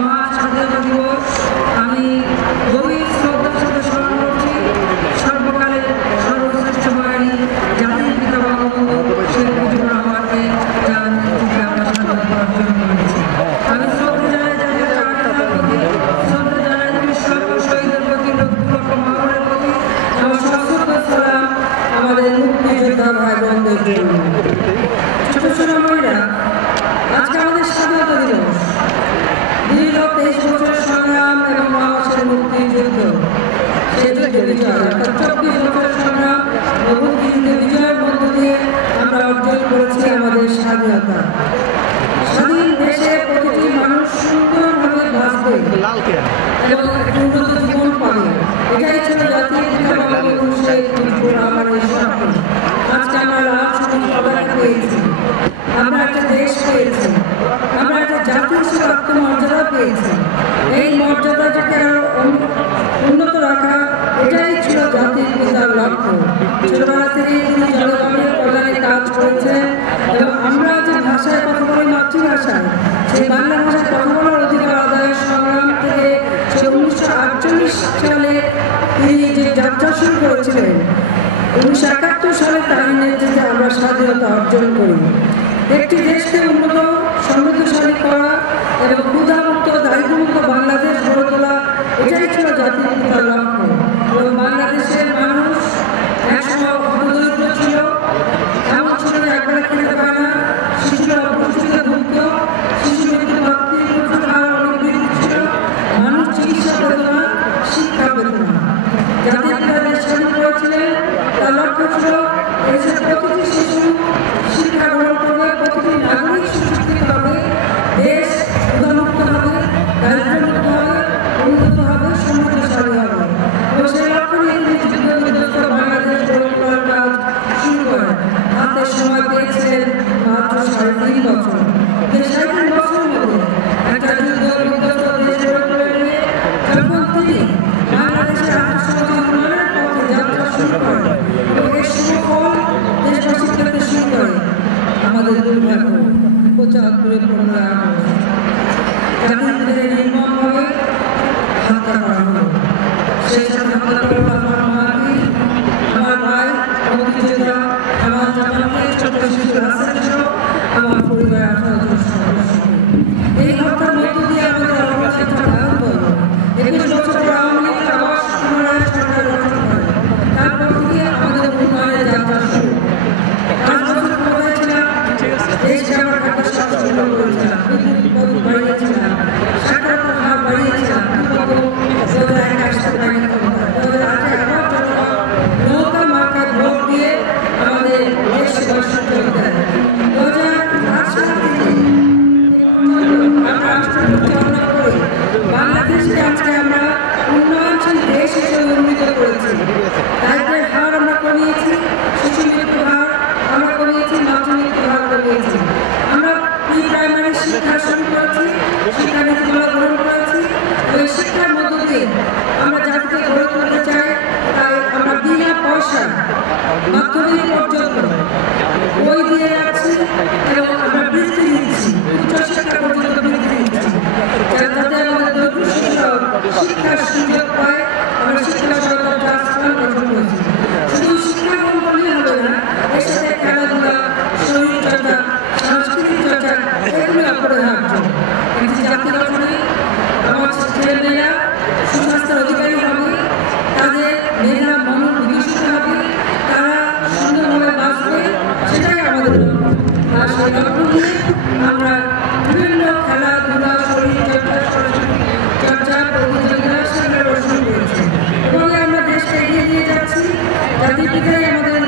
ます。বিজয় অর্থাৎ চব্বিশ বছর সংগ্রাম আমরা একটা দেশ পেয়েছি। আমরা একটা জাতি হিসেবে আত্মমর্যাদা পেয়েছি। গল্প ছোটবেলা তিনি এবং যে আমরা স্বাধীনতা অর্জন করি একটি দেশকে উন্নত সমৃদ্ধশালী করা এবং ক্ষুধামুক্ত দারিদ্রমুক্ত বাংলাদেশ গড়ে তোলা এটাই ছিল জাতির লক্ষ্য। করে তোমরা শিক্ষা শুরু করছি শিক্ষা নীতিগুলো গ্রহণ করেছি ওই শিক্ষার মধ্য দিয়ে আমরা জাতিকে গড়ে তুলতে চাই তাই আমরা বিনা পয়সা মাধ্যমিক পর্যন্ত বই দিয়ে যাচ্ছি এবং আমরা বৃদ্ধি দিচ্ছি উচ্চশিক্ষা পর্যন্ত বৃদ্ধি দিচ্ছি যাতে আমাদের দৈর্ঘ্য শিক্ষা শিক্ষার সুযোগ கற்பிக்கிற எமது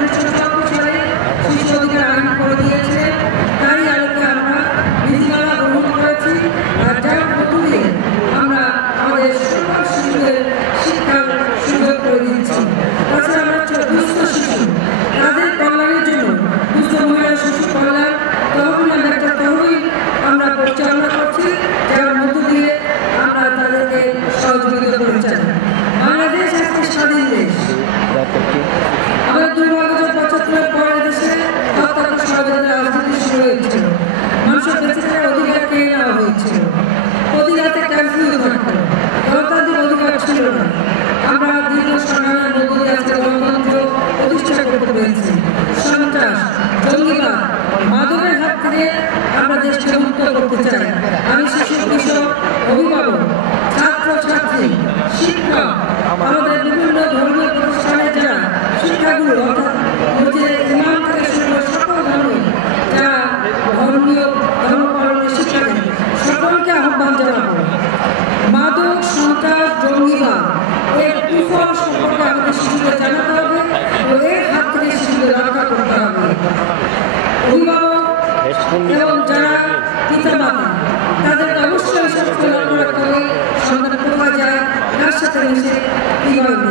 কুফল সম্পর্কে আমাদের শিশুদের জানাতে হবে ও এর হাত থেকে শিশুদের রক্ষা করতে হবে অভিভাবক এবং যারা পিতা মাতা তাদের অবশ্যই সবচেয়ে লক্ষ্য রাখতে হবে। সন্তান কোথায় যায় সাথে মিশে কীভাবে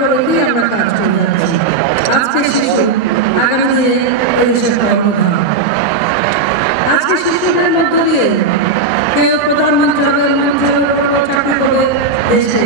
লক্ষ্য রেখেই আমরা কাজ করে যাচ্ছি। আজকে শিশু, আগামী দিনে এই দেশের কর্মধারা আজকে শিশুদের মধ্য দিয়ে কেউ প্রধানমন্ত্রী হবে কেউ চাকরি করবে দেশে।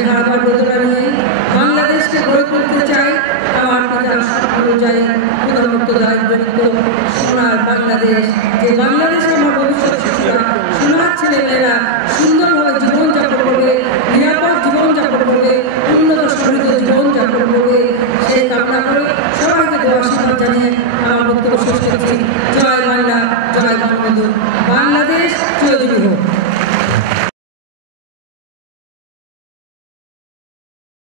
দেশের ধারণা প্রতিভা নিয়ে বাংলাদেশকে গড়ে তুলতে চাই, আমার পিতার স্বপ্ন অনুযায়ী ক্ষুদামুক্ত দারিদ্রিত সোনার বাংলাদেশ যে বাংলাদেশ আমার ভবিষ্যৎ শিশুরা সোনার ছেলেমেয়েরা